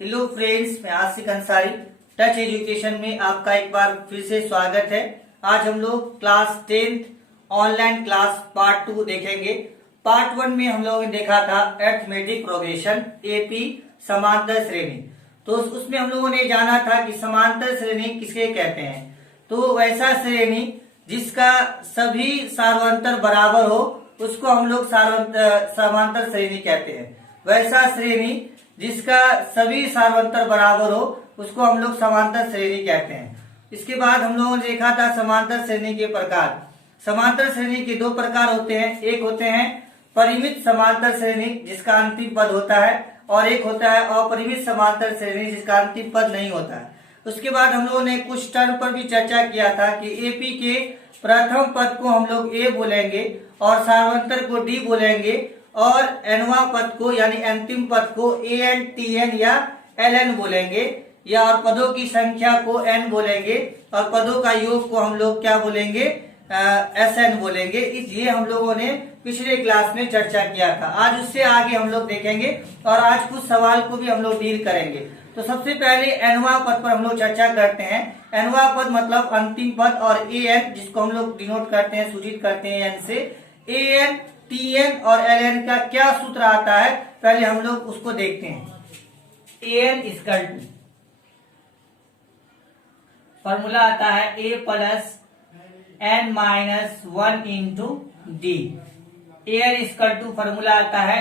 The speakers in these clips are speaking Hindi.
हेलो फ्रेंड्स, मैं आसिक अंसारी टच एजुकेशन में आपका एक बार फिर से स्वागत है। आज हम लोग class 10th online class part 2 देखेंगे। पार्ट 1 में हम लोगों ने देखा था अरिथमेटिक प्रोग्रेशन एपी समांतर श्रेणी। तो उसमें हम लोगों ने जाना था कि समांतर श्रेणी किसके कहते हैं। तो वैसा श्रेणी जिसका सभी सार्वंतर बराबर हो उसको हम लोग समांतर श्रेणी कहते हैं। वैसा श्रेणी जिसका सभी सार्वंतर बराबर हो उसको हम लोग समांतर श्रेणी कहते हैं। इसके बाद हम लोगों ने देखा था समांतर श्रेणी के प्रकार। समांतर श्रेणी के दो प्रकार होते हैं। एक होते हैं परिमित समांतर श्रेणी जिसका अंतिम पद होता है, और एक होता है अपरिमित समांतर श्रेणी जिसका अंतिम पद नहीं होता है। उसके बाद हम लोगों ने कुछ टर्म पर भी चर्चा किया था कि एपी के प्रथम पद को हम लोग ए बोलेंगे और सार्वंतर को डी बोलेंगे, और एनवा पद को यानी अंतिम पद को एन, टीएन या एलएन बोलेंगे, या और पदों की संख्या को एन बोलेंगे और पदों का योग को हम लोग क्या बोलेंगे, एसएन बोलेंगे। ये हम लोगों ने पिछले क्लास में चर्चा किया था। आज उससे आगे हम लोग देखेंगे और आज कुछ सवाल को भी हम लोग डील करेंगे। तो सबसे पहले एनवा पद पर हम लोग चर्चा करते हैं। एनवा पद मतलब अंतिम पद, और एन जिसको हम लोग डिनोट करते हैं, सूचित करते हैं एन से। एन, टीएन और एलएन का क्या सूत्र आता है पहले हम लोग उसको देखते हैं। एन इक्वल टू फॉर्मूला आता है a plus n minus 1 into d. N equal to formula आता है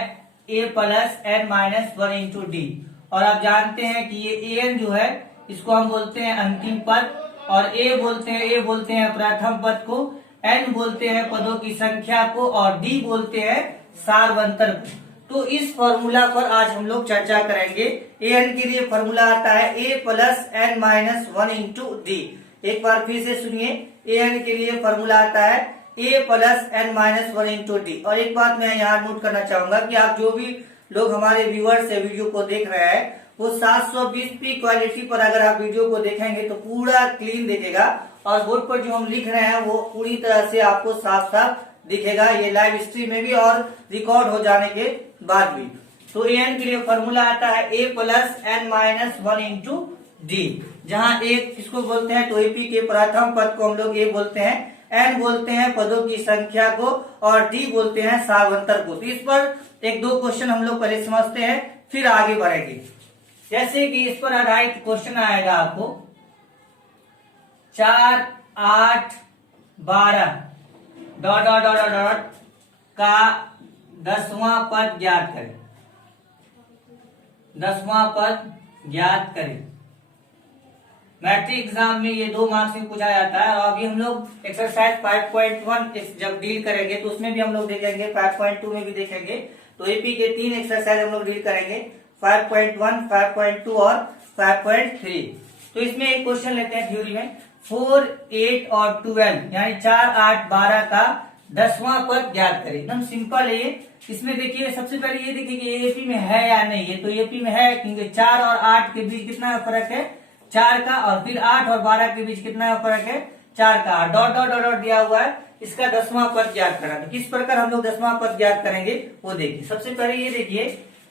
a plus n minus 1 into d. और आप जानते हैं कि ये एन जो है इसको हम बोलते हैं अंतिम पद, और ए बोलते हैं प्रथम पद को, एन बोलते हैं पदों की संख्या को, और डी बोलते हैं सार्वंतर को। तो इस फॉर्मूला पर आज हम लोग चर्चा करेंगे। एन के लिए फॉर्मूला आता है a plus n minus 1 into d. एक बार फिर से सुनिए, एन के लिए फॉर्मूला आता है a plus n minus 1 into d. और एक बात मैं यहाँ नोट करना चाहूंगा कि आप जो भी लोग हमारे व्यूअर्स से वीडियो को देख रहे हैं वो 720p क्वालिटी पर अगर आप वीडियो को देखेंगे तो पूरा क्लीन दिखेगा, और बोर्ड पर जो हम लिख रहे हैं वो पूरी तरह से आपको साफ साफ दिखेगा, ये लाइव स्ट्रीम में भी और रिकॉर्ड हो जाने के बाद भी। तो एन के लिए फॉर्मूला आता है a plus n minus 1 into d. जहां एक किसको बोलते हैं, तो एपी के प्रथम पद को हम लोग ए बोलते हैं, एन बोलते हैं पदों की संख्या को, और डी बोलते हैं सार्वंतर को। तो इस पर एक दो क्वेश्चन हम लोग पहले समझते हैं, फिर आगे बढ़ेंगे। जैसे कि इस पर आधारित क्वेश्चन आएगा आपको 4, 8, 12 डॉट डॉट डॉट डॉट का 10वां पद ज्ञात करें। 10वां पद ज्ञात करें। मैट्रिक एग्जाम में ये 2 मार्क्स में पूछा जाता है। और अभी हम लोग एक्सरसाइज 5.1 जब डील करेंगे तो उसमें भी हम लोग देखेंगे, 5.2 में भी देखेंगे। तो एपी के 3 एक्सरसाइज हम लोग डील करेंगे, 5.1, 5.2 और 5.3। तो इसमें एक क्वेश्चन लेते हैं थ्योरी में। 4, 8 और 12 यानी 4, 8, 12 का 10वां पद ज्ञात करें। एकदम सिंपल है ये। इसमें देखिए सबसे पहले ये देखिए कि एपी में है या नहीं है। तो एपी में है क्योंकि 4 और 8 के बीच कितना फर्क है, 4 का, और फिर 8 और 12 के बीच कितना फर्क है, 4 का। डॉट डॉट डॉट दिया हुआ है, इसका 10वां पद ज्ञात करना। तो किस प्रकार हम लोग 10वां पद ज्ञात करेंगे वो देखिए। सबसे पहले ये देखिए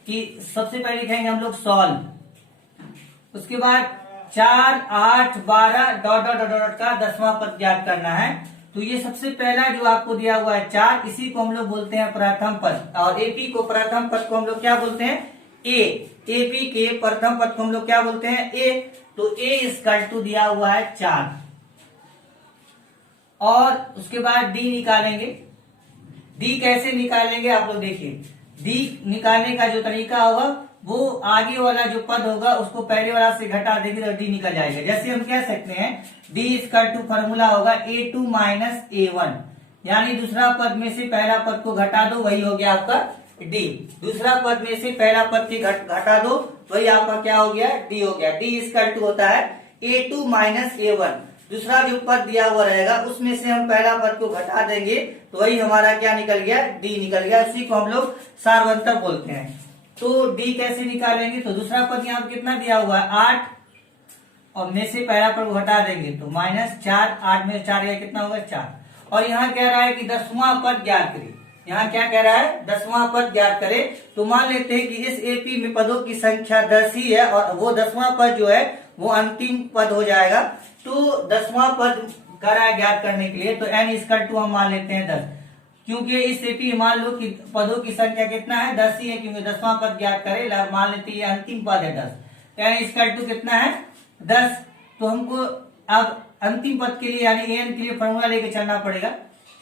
कि सबसे पहले लिखेंगे हम लोग सॉल्व। उसके बाद 4, 8, 12 डॉट डॉट डॉट का 10वां पद ज्ञात करना है। तो ये सबसे पहला जो आपको दिया हुआ है 4, इसी को हम लोग बोलते हैं प्रथम पद, और एपी को प्रथम पद को हम लोग क्या बोलते हैं, ए। एपी के प्रथम पद को हम लोग क्या बोलते हैं, ए। तो ए इक्वल टू दिया हुआ है 4, और उसके बाद डी निकालेंगे। डी कैसे निकालेंगे आप लोग देखिए। डी निकालने का जो तरीका होगा वो आगे वाला जो पद होगा उसको पहले वाला से घटा देंगे तो डी निकल जाएगा। जैसे हम कह सकते हैं डी इक्वल टू फॉर्मूला होगा A2 माइनस A1, यानी दूसरा पद में से पहला पद को घटा दो, वही हो गया आपका डी। दूसरा पद में से पहला पद के घटा दो, वही आपका क्या हो गया, डी हो गया। डी इक्वल टू होता है A2 माइनस A1। दूसरा जो पद दिया हुआ रहेगा उसमें से हम पहला पद को घटा देंगे तो वही हमारा क्या निकल गया, डी निकल गया। उसी को हम लोग सार्वंतर बोलते हैं। तो डी कैसे निकालेंगे, तो दूसरा पद यहाँ कितना दिया हुआ है 8, और में से पहला पद घटा देंगे तो माइनस 4, 8 में 4 कितना होगा 4। और यहाँ कह रहा है कि 10वां पद ज्ञात करिए, यहाँ क्या कह रहा है, 10वां पद ज्ञात करें। तो मान लेते हैं कि इस एपी में पदों की संख्या 10 ही है और वो 10वां पद जो है वो अंतिम पद हो जाएगा। तो 10वां पद कर रहा है ज्ञात करने के लिए, तो n इक्वल टू हम मान लेते हैं 10, क्योंकि इस एपी मान लो कि पदों की संख्या कितना है, 10 ही है, क्योंकि 10वां पद ज्ञात करे, मान लेते हैं ये अंतिम पद है 10, तो n इक्वल टू कितना है 10। तो हमको अब अंतिम पद के लिए यानी an के लिए फॉर्मूला लेके चलना पड़ेगा।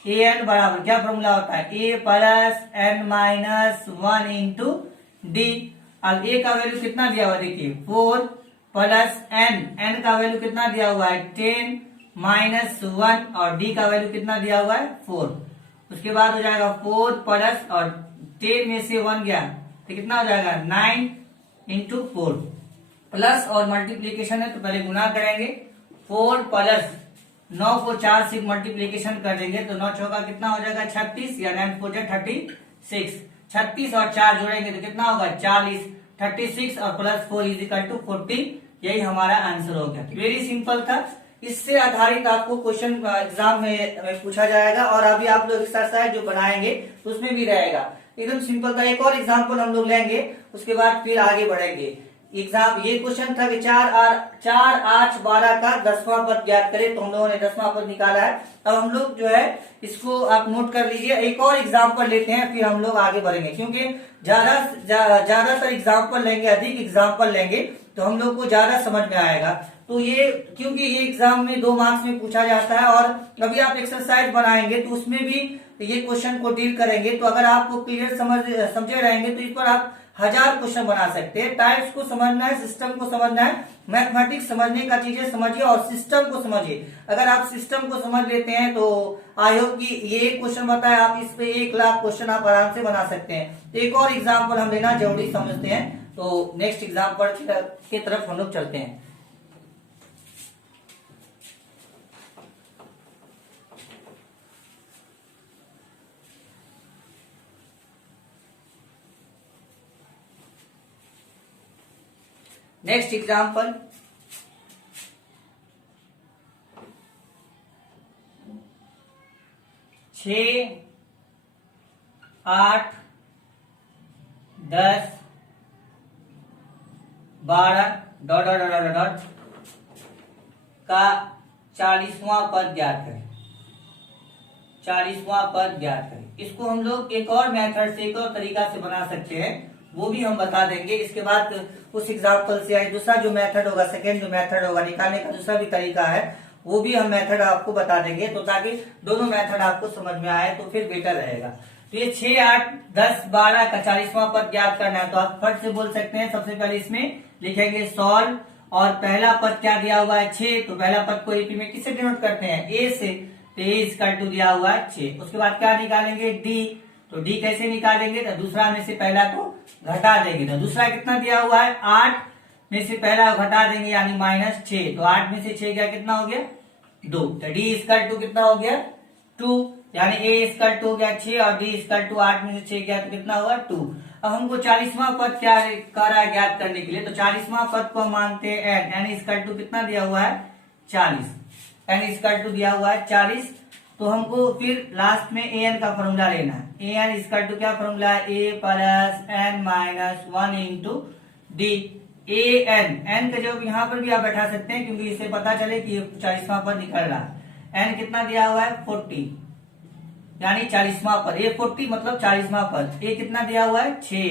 an बराबर क्या फॉर्मूला होता है, a plus n minus 1 into D. अब a का वैल्यू कितना दिया हुआ है, देखिए 4 प्लस n का वैल्यू कितना दिया हुआ है 10 माइनस 1 और d का वैल्यू कितना दिया हुआ है 4। उसके बाद हो जाएगा 4 प्लस और 10 में से 1 गया तो कितना हो जाएगा 9 इंटू 4 प्लस और मल्टीप्लीकेशन है तो पहले गुना करेंगे। 4 प्लस 9 को 4 से मल्टीप्लीकेशन कर देंगे तो 9 चौका कितना हो जाएगा 36 या 9 4 36। 36 और 4 जोड़ेंगे तो कितना होगा 40। 36 और प्लस 4 इज इक्वल टू 40। यही हमारा आंसर हो गया। वेरी सिंपल था। इससे आधारित आपको क्वेश्चन एग्जाम में पूछा जाएगा और अभी आप लोग एक्सरसाइज जो बनाएंगे उसमें भी रहेगा। एकदम सिंपल था। एक और एग्जाम्पल हम लोग लेंगे, उसके बाद फिर आगे बढ़ेंगे। एग्जाम ये क्वेश्चन था कि 4 8 12 का 10वां पद ज्ञात करें, तो हम लोगों ने 10वां पद निकाला है। अब हम लोग जो है इसको आप नोट कर लीजिए। एक और एग्जाम्पल लेते हैं फिर हम लोग आगे बढ़ेंगे, क्योंकि ज्यादातर एग्जाम्पल लेंगे, अधिक एग्जाम्पल लेंगे तो हम लोग को ज्यादा समझ में आएगा। तो ये क्योंकि ये एग्जाम में 2 मार्क्स में पूछा जाता है और अभी आप एक्सरसाइज बनाएंगे तो उसमें भी ये क्वेश्चन को डील करेंगे। तो अगर आपको क्लियर समझे रहेंगे तो इस पर आप 1000 क्वेश्चन बना सकते हैं। टाइप्स को समझना है, सिस्टम को समझना है, मैथमेटिक्स समझने का चीजें समझिए और सिस्टम को समझिए। अगर आप सिस्टम को समझ लेते हैं तो आई होप कि ये क्वेश्चन बताया आप इस पे 1 लाख क्वेश्चन आप आराम से बना सकते हैं। एक और एग्जाम्पल हम लेना जरूरी समझते हैं, तो नेक्स्ट एग्जाम्पल की तरफ हम लोग चलते हैं। नेक्स्ट एग्जाम्पल, छः 8 10 12 डॉट डॉट डॉट डॉट का 40वां पद ज्ञात करें। 40वां पद ज्ञात करें। इसको हम लोग एक और मेथड से, एक और तरीका से बना सकते हैं, वो भी हम बता देंगे। इसके बाद उस एग्जाम्पल से दूसरा जो मेथड होगा, सेकेंड जो मेथड होगा निकालने का दूसरा भी तरीका है, वो भी हम मेथड आपको बता देंगे, तो ताकि दोनों मेथड आपको समझ में आए तो फिर बेटर रहेगा। तो ये 6 8 10 12 का 40वां पद ज्ञात करना है, तो आप फट से बोल सकते हैं। सबसे पहले इसमें लिखेंगे सॉल्व और पहला पद क्या दिया हुआ है 6, तो पहला पद को एपी में किससे डिनोट करते हैं ए से, तो ए इक्वल टू दिया हुआ है 6। उसके बाद क्या निकालेंगे डी, तो डी कैसे निकालेंगे, तो दूसरा में से पहला को घटा देंगे। तो दूसरा कितना दिया हुआ है 8 में से पहला घटा देंगे यानी -6, तो 8 में से 6 गया कितना हो गया 2, तो डी इक्वल टू कितना हो गया 2, यानी ए इक्वल टू हो गया 6 और डी इक्वल टू 8 में से 6 गया तो कितना हुआ 2। अब हमको 40वां पद क्या कर रहा है ज्ञात करने के लिए, तो 40वां पद को हम मानते हैं एन इक्वल टू कितना दिया हुआ है 40, एन इक्वल टू दिया हुआ है 40। तो हमको फिर लास्ट में ए एन का फॉर्मूला लेना है। ए एन इक्वल टू क्या फॉर्मूला है, a plus n minus 1 into d. A n का जवाब यहाँ पर भी आप बैठा सकते हैं, क्योंकि इससे पता चले कि 40वां पद निकल रहा है। एन कितना दिया हुआ है 40, यानी 40वां पद, ए 40 मतलब 40वां पद। ए कितना दिया हुआ है 6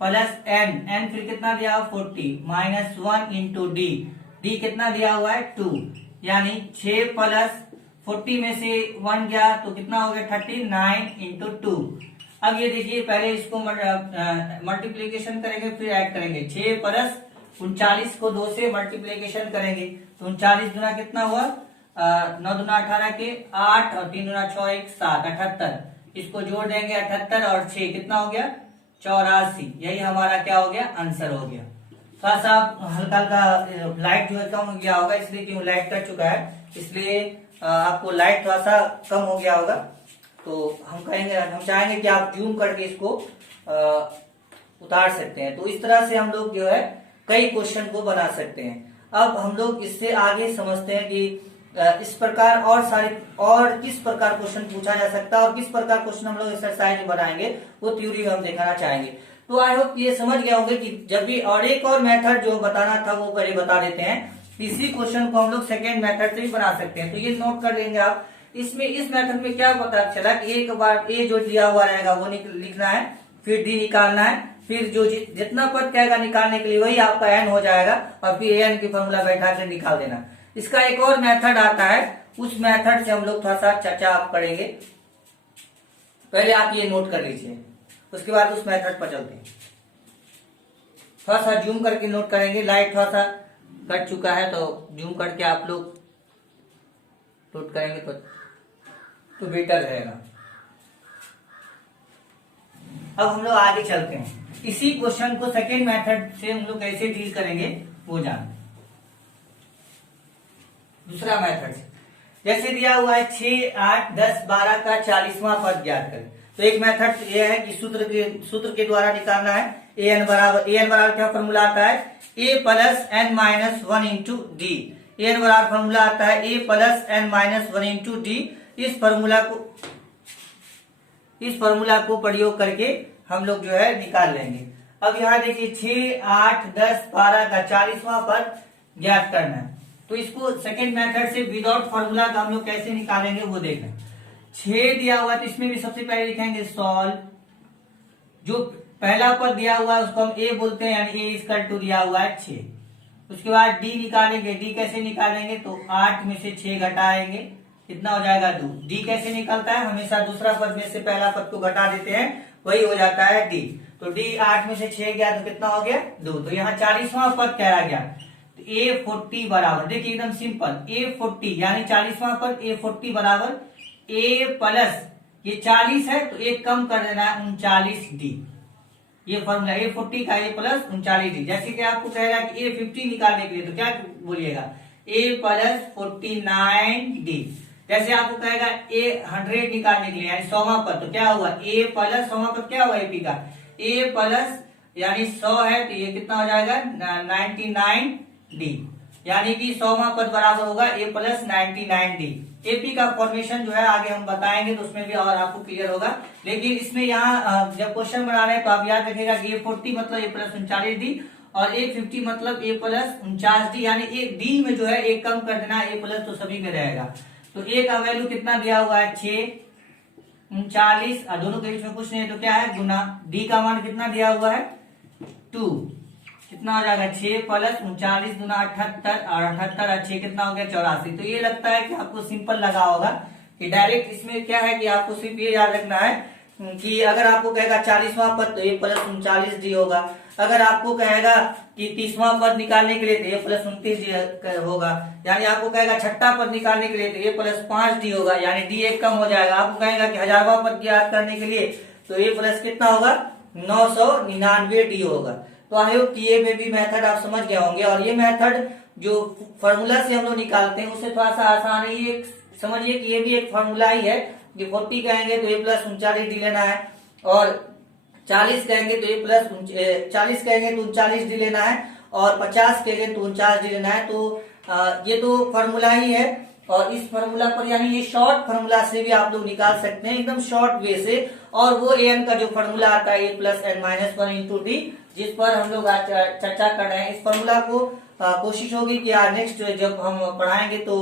प्लस एन फिर कितना दिया हुआ 40 माइनस 1 इंटू डी। डी कितना दिया हुआ है 2, यानी 6 प्लस 40 में से 1 गया तो कितना हो गया 39 इंटू 2। अब ये देखिए पहले इसको मल्टीप्लीकेशन करेंगे फिर ऐड करेंगे। 6 प्लस 39 को 2 से मल्टीप्लीकेशन करेंगे तो 39 गुना कितना हुआ 9 दूना 18 के 8 और 3 दूना 6 1 7 78। इसको जोड़ देंगे 78 और 6 कितना हो गया 84। यही हमारा क्या हो गया आंसर हो गया। थोड़ा सा हल्का हल्का लाइट जो है कम हो गया होगा, इसलिए क्यों लाइट कट चुका है, इसलिए आपको लाइट थोड़ा सा कम हो गया होगा। तो हम चाहेंगे कि आप जूम करके इसको उतार सकते हैं। तो इस तरह से हम लोग जो है कई क्वेश्चन को बना सकते हैं। अब हम लोग इससे आगे समझते हैं कि इस प्रकार और किस प्रकार क्वेश्चन पूछा जा सकता है और किस प्रकार क्वेश्चन हम लोग एक्सरसाइज में बनाएंगे वो थ्योरी हम दिखाना चाहेंगे। तो आई होप ये समझ गए होंगे कि जब भी और एक और मेथड जो बताना था वो पहले बता देते हैं। इसी क्वेश्चन को हम लोग सेकेंड मेथड से भी बना सकते हैं, तो ये नोट कर लेंगे आप। इसमें इस मेथड में क्या पता चला कि एक बार ए जो दिया हुआ रहेगा वो लिखना है, फिर डी निकालना है, फिर जो जितना पद कहेगा निकालने के लिए वही आपका एन हो जाएगा और फिर एन की फॉर्मूला बैठा के निकाल देना। इसका एक और मेथड आता है, उस मेथड से हम लोग थोड़ा सा चर्चा आप करेंगे। पहले आप ये नोट कर लीजिए, उसके बाद उस मेथड पर चलते हैं। थोड़ा सा जूम करके नोट करेंगे, लाइट थोड़ा सा कट चुका है तो जूम करके आप लोग नोट करेंगे तो बेटर रहेगा। अब हम लोग आगे चलते हैं, इसी क्वेश्चन को सेकेंड मेथड से हम लोग कैसे डील करेंगे वो जान। दूसरा मेथड जैसे दिया हुआ है 6, 8, 10, 12 का 40वां पद ज्ञात करें। तो एक मेथड ये है कि सूत्र के द्वारा निकालना है। एन बराबर क्या फॉर्मूला आता है, a plus n minus 1 into d. N बराबर फॉर्मूला आता है a plus n minus 1 into d. इस फॉर्मूला को प्रयोग करके हम लोग जो है निकाल लेंगे। अब यहाँ देखिए 6, 8, 10, 12 का 40वां पद ज्ञात करना है। तो इसको सेकेंड मेथड से विदाउट फॉर्मूला का हम लोग कैसे निकालेंगे वो देखें। 6 दिया हुआ है तो इसमें भी सबसे पहले लिखेंगे सॉल्व। जो पहला पद दिया हुआ है उसको हम ए बोलते हैं, यानी ए इक्वल टू दिया हुआ है 6। उसके बाद डी निकालेंगे। डी कैसे निकालेंगे, तो 8 में से 6 घटाएंगे, कितना हो जाएगा 2। डी कैसे निकलता है, हमेशा दूसरा पद में से पहला पद को घटा देते हैं, वही हो जाता है डी। तो डी 8 में से 6 गया तो कितना हो गया 2। तो यहाँ 40वां पद क्या गया, तो A40 बराबर, देखिए एकदम सिंपल, A40 यानी 40वां पद A40 बराबर ए प्लस ये 40 है तो एक कम कर देना है 39D। ये फॉर्मूला A40 का A प्लस 39D। जैसे कि आपको कहेगा कि A50 निकालने के लिए तो क्या बोलिएगा, A प्लस 49D। जैसे आपको कहेगा A100 निकालने के लिए यानी 100वां पद, तो क्या हुआ A प्लस 100वां पद क्या हुआ AP का A प्लस यानी 100 है तो ये कितना हो जाएगा 99D। यानी कि 100वां पद बराबर होगा A प्लस 99D। एपी का फॉर्मेशन जो है आगे हम बताएंगे तो उसमें भी और आपको क्लियर होगा। लेकिन इसमें यहाँ जब क्वेश्चन बना रहे हैं तो आप याद रखिएगा कि A40 मतलब A प्लस 39D और A50 मतलब A प्लस 49D, यानी एक डी में जो है एक कम कर देना, A प्लस तो सभी में रहेगा। तो A का वैल्यू कितना दिया हुआ है 6, 39 और दोनों के बीच में कुछ नहीं है तो क्या है गुना। डी का मान कितना दिया हुआ है 2, कितना हो जाएगा 6 प्लस 39 दूना 78 और 78 और 6 कितना हो गया 84। तो ये लगता है कि आपको सिंपल लगा होगा कि डायरेक्ट इसमें क्या है कि आपको सिर्फ ये याद रखना है कि अगर आपको कहेगा 40वां पद तो A प्लस 39D होगा। अगर आपको कहेगा कि 30वां पद निकालने के लिए तो A प्लस 29D होगा। यानी आपको कहेगा छठा पद निकालने के लिए तो A प्लस 5D होगा, यानी D एक कम हो जाएगा। आपको कहेगा कि 1000वां पद ज्ञात करने के लिए तो A प्लस कितना होगा 999D होगा। तो आई होप कि ये भी मेथड आप समझ गए होंगे। और ये मेथड जो फॉर्मूला से हम लोग निकालते हैं उससे थोड़ा सा आसान है। ये समझिए कि ये भी एक फॉर्मूला ही है कि 40 कहेंगे तो A प्लस 39D लेना है और 40 कहेंगे तो A प्लस 40 कहेंगे तो 39D लेना है और 50 कहेंगे तो 49D लेना है। तो ये तो फॉर्मूला ही है और इस फॉर्मूला पर यानी ये शॉर्ट फॉर्मूला से भी आप लोग निकाल सकते हैं एकदम शॉर्ट वे से। और वो एन का जो फॉर्मूला आता है A plus n minus 1 into d, जिस पर हम लोग आज चर्चा कर रहे हैं। इस फॉर्मूला को कोशिश होगी कि नेक्स्ट जब हम पढ़ाएंगे तो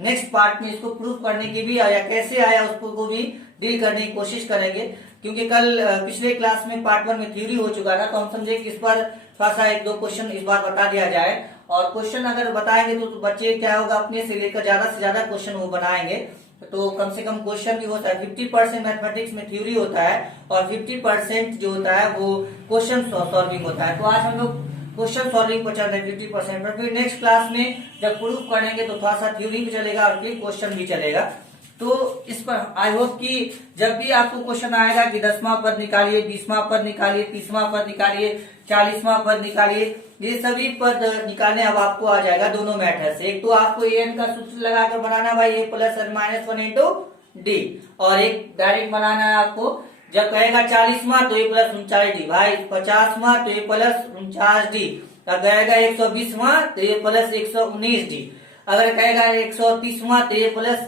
नेक्स्ट पार्ट में इसको प्रूफ करने की भी या कैसे आया उसको भी डील करने की कोशिश करेंगे। क्योंकि कल पिछले क्लास में पार्ट 1 में थ्योरी हो चुका था तो हम समझे कि इस पर थोड़ा सा 1-2 क्वेश्चन इस बार बता दिया जाए। और क्वेश्चन अगर बताएंगे तो बच्चे क्या होगा अपने से लेकर ज्यादा से ज्यादा क्वेश्चन वो बनाएंगे। तो कम से कम क्वेश्चन भी होता है 50% मैथमेटिक्स में थ्योरी होता है और 50% जो होता है वो क्वेश्चन सॉल्विंग होता है। तो आज हम लोग क्वेश्चन सॉल्विंग पर चल रहे हैं 50% पर। फिर नेक्स्ट क्लास में जब प्रूफ करेंगे तो थोड़ा सा थ्योरी भी चलेगा और फिर क्वेश्चन भी चलेगा। तो इस पर आई होप कि जब भी आपको क्वेश्चन आएगा कि 10वां पद निकालिए, 20वां पद निकालिए, 30वां पद निकालिए, 40वां पद निकालिए, ये सभी पद निकालने अब आपको आ जाएगा दोनों मेथड से। एक तो आपको एन का सूत्र लगाकर बनाना भाई A plus n minus 1 into d, और एक डायरेक्ट बनाना है आपको जब कहेगा 40वां तो A प्लस 39D भाई, 50वां तो A प्लस 49D, अब कहेगा 120वां तो A प्लस 119D। अगर कहेगा 130वां तो a प्लस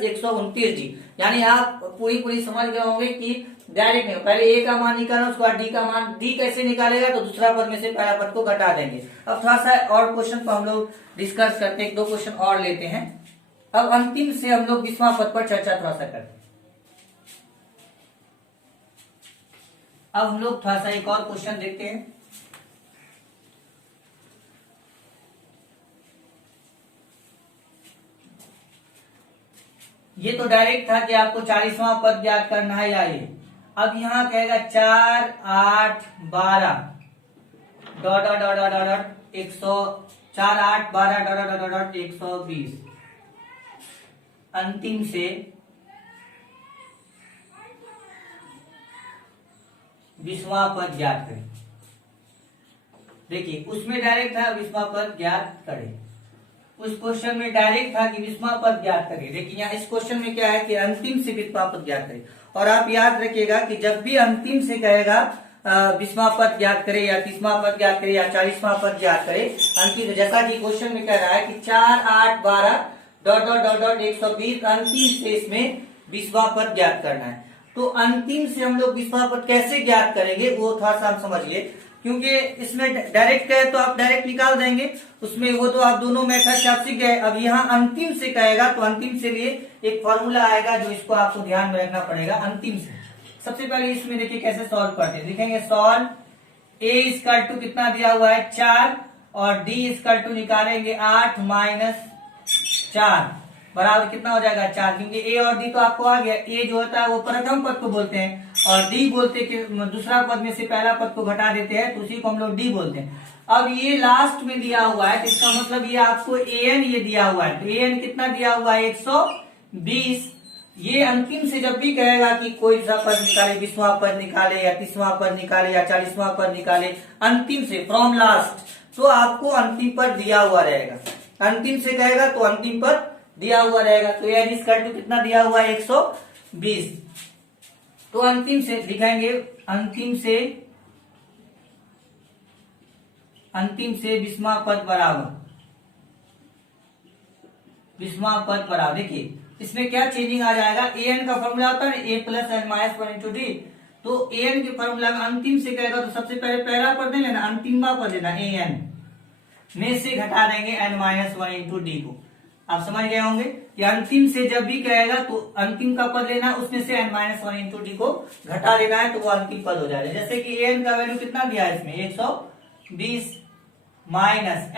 129g, यानी आप पूरी समझ गए होंगे कि डायरेक्ट नहीं, पहले a का मान निकालना, उसके बाद d का मान, d कैसे निकालेगा तो दूसरा पद में से पहला पद को घटा देंगे। अब थोड़ा सा और क्वेश्चन को हम लोग डिस्कस करते हैं, एक दो क्वेश्चन और लेते हैं। अब अंतिम से हम लोग 20वां पद पर चर्चा थोड़ा सा करते हैं। अब हम लोग थोड़ा सा एक और क्वेश्चन देखते हैं। ये तो डायरेक्ट था कि आपको 40वां पद ज्ञात करना है या ये। अब यहां कहेगा 4 8 12 dot dot dot dot dot 4 8 12 dot dot dot 120, अंतिम से 20वां पद ज्ञात करें। देखिए उसमें डायरेक्ट था 20वां पद ज्ञात करें, उस क्वेश्चन में डायरेक्ट था कि 20वां पद ज्ञात करें, लेकिन यहाँ इस क्वेश्चन में क्या है कि अंतिम से 20वां पद ज्ञात करें। और आप याद रखिएगा कि जब भी अंतिम से कहेगा 20वां पद ज्ञात करे या 30वां पद ज्ञात करे या 40वां पद ज्ञात करे, अंतिम से, जैसा कि क्वेश्चन में कह रहा है कि 4 8 12 डॉट डॉट डॉट डॉट 120, अंतिम से इसमें 20वां पद ज्ञात करना है। तो अंतिम से हम लोग 20वां पद कैसे ज्ञात करेंगे वो थोड़ा सा हम समझ ले, क्योंकि इसमें डायरेक्ट कहे तो आप डायरेक्ट निकाल देंगे, उसमें वो तो आप दोनों मेथड से आप सीख गए। अब यहाँ अंतिम से कहेगा तो अंतिम से लिए एक फॉर्मूला आएगा जो इसको आपको ध्यान में रखना पड़ेगा। अंतिम से सबसे पहले इसमें देखिए कैसे सॉल्व करते हैं, लिखेंगे सॉल्व a इक्वल टू कितना दिया हुआ है 4 और d इक्वल टू निकालेंगे 8 माइनस 4 बराबर कितना हो जाएगा 4, क्योंकि a और d तो आपको आ गया। a जो होता है वो प्रथम पद को बोलते हैं और d बोलते कि दूसरा पद में से पहला पद को घटा देते हैं, तो उसी को हम लोग d बोलते हैं। अब ये लास्ट में दिया हुआ है तो इसका मतलब ये आपको an ये दिया हुआ है, तो an कितना दिया हुआ है 120। ये अंतिम से जब भी कहेगा कि कोई सा पद निकाले, 20वां पद निकाले या 30वां पद निकाले या 40वां पद निकाले, अंतिम से फ्रॉम लास्ट, तो आपको अंतिम पद दिया हुआ रहेगा। अंतिम से कहेगा तो अंतिम पद दिया हुआ रहेगा, तो एन इक्वल टू कितना दिया हुआ है 120। तो अंतिम से लिखेंगे अंतिम से 20वां पद बराबर 20वां पद बराबर, देखिए इसमें क्या चेंजिंग आ जाएगा, an का फॉर्मूला होता है a plus n minus 1 into d, तो an के फॉर्मूला में अंतिम से कहेगा तो सबसे पहले पहला पद नहीं लेना, अंतिमवा पद लेना, an में से घटा देंगे n माइनस 1 इंटू डी को। आप समझ गए होंगे कि अंतिम से जब भी कहेगा तो अंतिम का पद लेना, उसमें से n माइनस 1 इंटू डी को घटा लेना है, तो वो अंतिम पद हो जाएगा। जैसे कि an का वैल्यू कितना दिया है इसमें 120 माइनस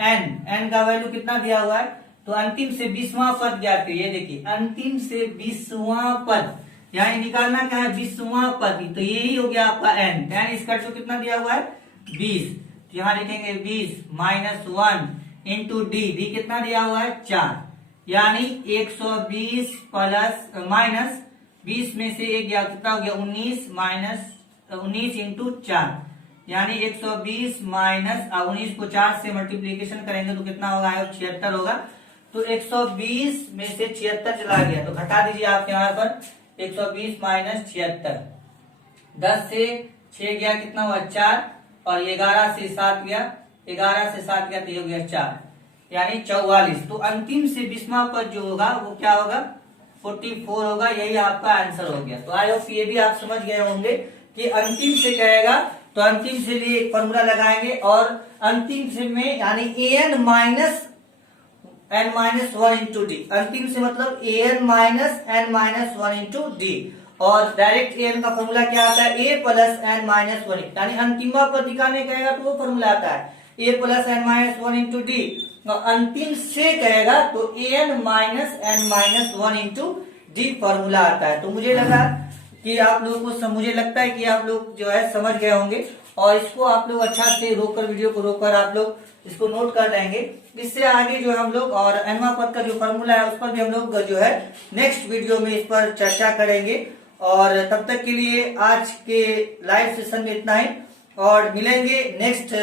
n का वैल्यू कितना दिया हुआ है, तो अंतिम से 20वां पद ज्ञात करिए। देखिए अंतिम से 20वां पद यानी निकालना क्या है 20वां पद, तो यही हो गया आपका n इसका तो कितना दिया हुआ है 20, तो यहाँ लिखेंगे 20 माइनस 1 इंटू डी कितना दिया हुआ है 4, यानी 120 प्लस माइनस 20 में से एक गया कितना हो गया 19 माइनस 19 इंटू 4, यानी 120 माइनस 19 को 4 से मल्टीप्लीकेशन करेंगे तो कितना होगा 76 होगा। तो 120 में से 76 चला गया, तो घटा दीजिए आप यहाँ पर 120 माइनस 76, 10 से 6 गया कितना हुआ 4 और 11 से 7 गया, 11 से 7 गया तो ये हो गया 4, यानी 44। तो अंतिम से 20वां पद जो होगा वो क्या होगा 44 होगा, यही आपका आंसर हो गया। तो आई होप ये भी आप समझ गए होंगे कि अंतिम से कहेगा तो अंतिम से लिए एक फॉर्मूला लगाएंगे और अंतिम से में यानी an minus n minus 1 into D, अंतिम से मतलब an minus n minus 1 into d, और डायरेक्ट an का फॉर्मूला क्या आता है a प्लस n माइनस 1, यानी अंतिमा पद निकालने कहेगा तो वो फॉर्मूला आता है a plus n minus 1 into d, और अंतिम से कहेगा तो an minus n minus 1 into D formula आता है। तो मुझे लगा कि आप लोगों को मुझे लगता है कि आप लोग जो है समझ गए होंगे, और इसको आप लोग अच्छा से रोककर वीडियो को रोककर आप लोग इसको नोट कर लेंगे। इससे आगे जो हम लोग और एनवा पद का जो फॉर्मूला है उस पर भी हम लोग जो है नेक्स्ट वीडियो में इस पर चर्चा करेंगे। और तब तक के लिए आज के लाइव सेशन में इतना ही, और मिलेंगे नेक्स्ट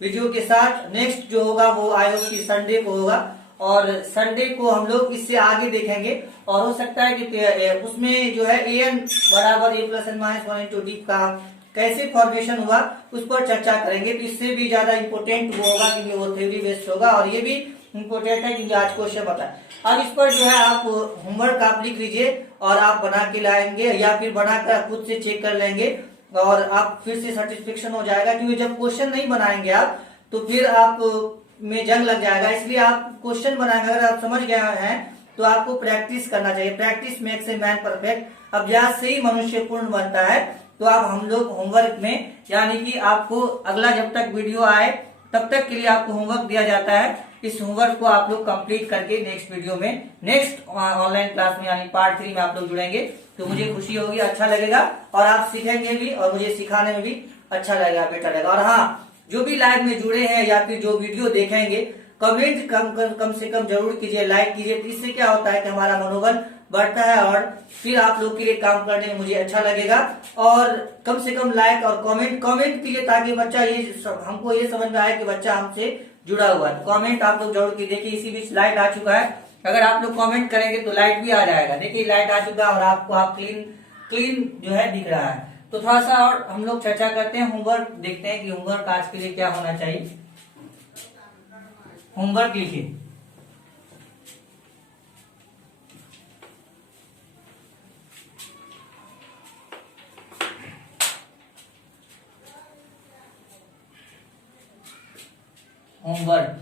वीडियो के साथ। नेक्स्ट जो होगा वो आयोग की संडे को होगा, और संडे को हम लोग इससे आगे देखेंगे, और हो सकता है कि उसमें जो है an बराबर a plus n minus 1 into d का कैसे फॉर्मेशन हुआ उस पर चर्चा करेंगे। तो इससे भी ज्यादा इंपोर्टेंट वो होगा क्योंकि वो थ्योरी बेस्ड होगा, और ये भी इम्पोर्टेंट है क्योंकि आज क्वेश्चन बता है। अब इस पर जो है आप होमवर्क आप लिख लीजिए और आप बना के लाएंगे या फिर बनाकर खुद से चेक कर लेंगे और आप फिर से सर्टिफिकेशन हो जाएगा, क्योंकि जब क्वेश्चन नहीं बनाएंगे आप तो फिर आप में जंग लग जाएगा। इसलिए आप क्वेश्चन बनाएंगे, अगर आप समझ गए हैं तो आपको प्रैक्टिस करना चाहिए। Practice makes a man perfect. अभ्यास से ही मनुष्य पूर्ण बनता है। तो आप हम लोग होमवर्क में यानी कि आपको अगला जब तक वीडियो आए तब तक के लिए आपको होमवर्क दिया जाता है। इस होमवर्क को आप लोग कंप्लीट करके नेक्स्ट वीडियो में, नेक्स्ट ऑनलाइन क्लास में यानी पार्ट 3 में आप लोग जुड़ेंगे तो मुझे खुशी होगी, अच्छा लगेगा और आप सीखेंगे भी और मुझे सिखाने में भी अच्छा लगेगा, बेटर लगेगा। और हाँ, जो भी लाइव में जुड़े हैं या फिर जो वीडियो देखेंगे कमेंट कम से कम जरूर कीजिए, लाइक कीजिए। तो इससे क्या होता है कि हमारा मनोबल बढ़ता है और फिर आप लोग के लिए काम करने में मुझे अच्छा लगेगा। और कम से कम लाइक और कमेंट कीजिए ताकि बच्चा हमको ये समझ में आए कि बच्चा हमसे जुड़ा हुआ है। कमेंट आप लोग जरूर कीजिए। देखिए इसी बीच लाइट आ चुका है, अगर आप लोग कमेंट करेंगे तो लाइट भी आ जाएगा। देखिए लाइट आ चुका है और आपको आप क्लीन जो है दिख रहा है। तो थोड़ा सा और हम लोग चर्चा करते हैं, होमवर्क देखते हैं कि होमवर्क आज के लिए क्या होना चाहिए। होमवर्क लिखिए। होमवर्क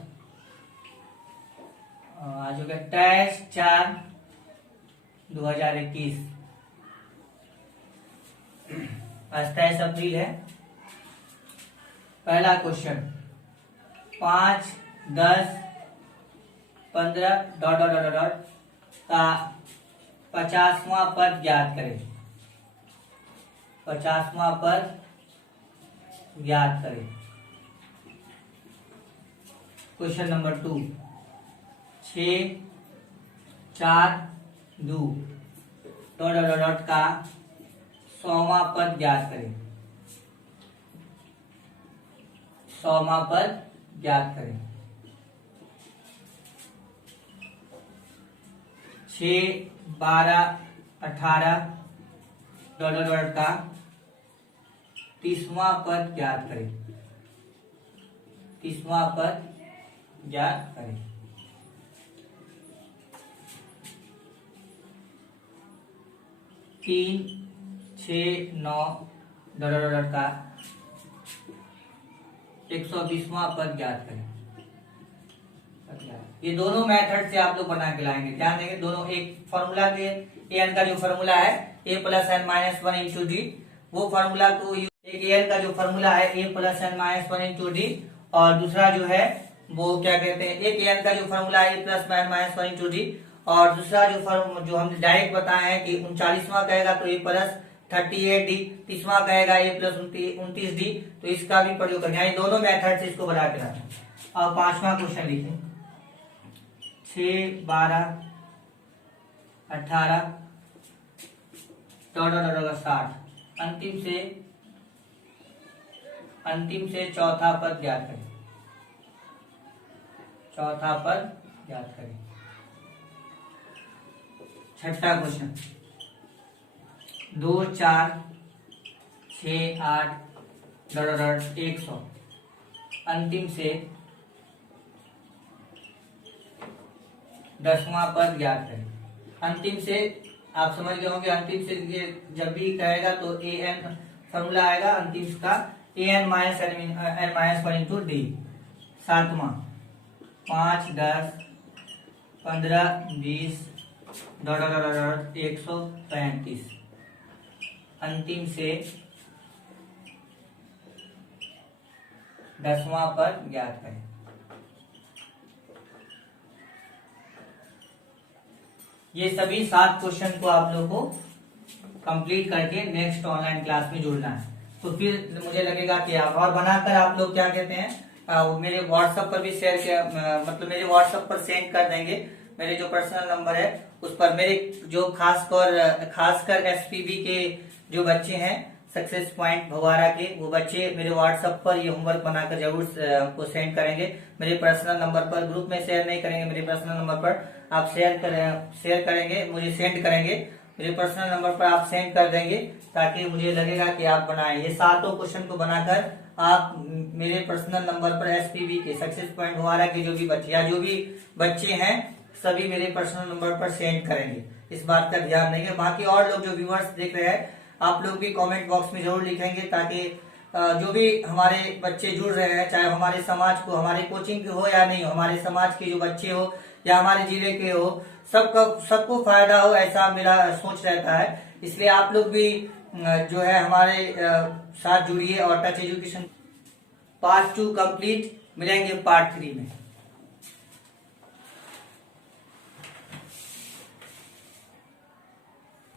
आज हो गया 23/4/2021। आज 23 अप्रैल है। पहला question 5, 10, 15 dot dot dot dot का 50वां पद ज्ञात करें। 50वां पद ज्ञात करें। Question number 2 6, 4, 2 dot dot dot का 100वां पद ज्ञात करें। 100वां पद ज्ञात करें। 6, 12, 18 डॉट डॉट डॉट का 30वां पद ज्ञात करें। 30वां पद ज्ञात करें। 3, 6, 9 डॉट डॉट डॉट का 120वां पद ज्ञात करें। ये दोनों मेथड से आप लोग बना के लाएंगे। ध्यान देंगे, दोनों एक फॉर्मूला के एन का जो फॉर्मूला है a plus n minus 1 into d, वो फॉर्मूला को एक एन का जो फॉर्मूला है a plus n minus 1 into d, और दूसरा जो है वो क्या कहते हैं, एक एन का जो फॉर्मूला है a plus n minus 1 into d, और दूसरा जो हम डायरेक्ट बताए हैं कि 39वां कहेगा तो a प्लस 38 डी, 30वां कहेगा a प्लस 29 डी। तो इसका भी प्रयोग करना है। दोनों मेथड से इसको बना के लाना। और 5वां क्वेश्चन लिखें 6, 12, 18 डॉट डॉट डॉट 60 अंतिम से चौथा पद ज्ञात करें। चौथा पद ज्ञात करें। 6ठा क्वेश्चन 2, 4, 6, 8 डॉट डॉट 100 अंतिम से 10वां पद ज्ञात करें। अंतिम से आप समझ गए होंगे, अंतिम से ये जब भी कहेगा तो ए एन फॉर्मूला आएगा अंतिम का a n minus n minus 1 into d. 7वां 5, 10, 15, 20 डॉट डॉट डॉट 135 अंतिम से 10वां पद ज्ञात करें। ये सभी 7 क्वेश्चन को आप लोग को कंप्लीट करके नेक्स्ट ऑनलाइन क्लास में जुड़ना है। तो फिर मुझे लगेगा कि और बनाकर आप लोग क्या कहते हैं मेरे व्हाट्सएप पर भी शेयर किया, मतलब मेरे व्हाट्सएप पर सेंड कर देंगे। मेरे जो पर्सनल नंबर है उस पर मेरे जो खासकर एसपीबी के जो बच्चे हैं सक्सेस पॉइंट भगवारा के, वो बच्चे मेरे व्हाट्सएप पर ये होमवर्क बनाकर जरूर हमको सेंड करेंगे। मेरे पर्सनल नंबर पर, ग्रुप में शेयर नहीं करेंगे, मेरे पर्सनल नंबर पर आप शेयर करेंगे, मुझे सेंड करेंगे। मेरे पर्सनल नंबर पर आप सेंड कर देंगे ताकि मुझे लगेगा कि आप बनाए। ये 7 क्वेश्चन को बनाकर आप मेरे पर्सनल नंबर पर एसपीबी के सक्सेस पॉइंट हमारा के जो भी बच्चे या जो भी बच्चे हैं सभी मेरे पर्सनल नंबर पर सेंड करेंगे। इस बात का ध्यान देंगे। बाकी और लोग जो व्यूअर्स देख रहे हैं आप लोग भी कमेंट बॉक्स में जरूर लिखेंगे, ताकि जो भी हमारे बच्चे जुड़ रहे हैं, चाहे हमारे समाज को हमारे कोचिंग के हो या नहीं हो, हमारे समाज के जो बच्चे हो या हमारे जिले के हो, सबको फायदा हो, ऐसा मेरा सोच रहता है। इसलिए आप लोग भी जो है हमारे साथ जुड़िए और टच एजुकेशन पार्ट 2 कंप्लीट, मिलेंगे पार्ट 3 में।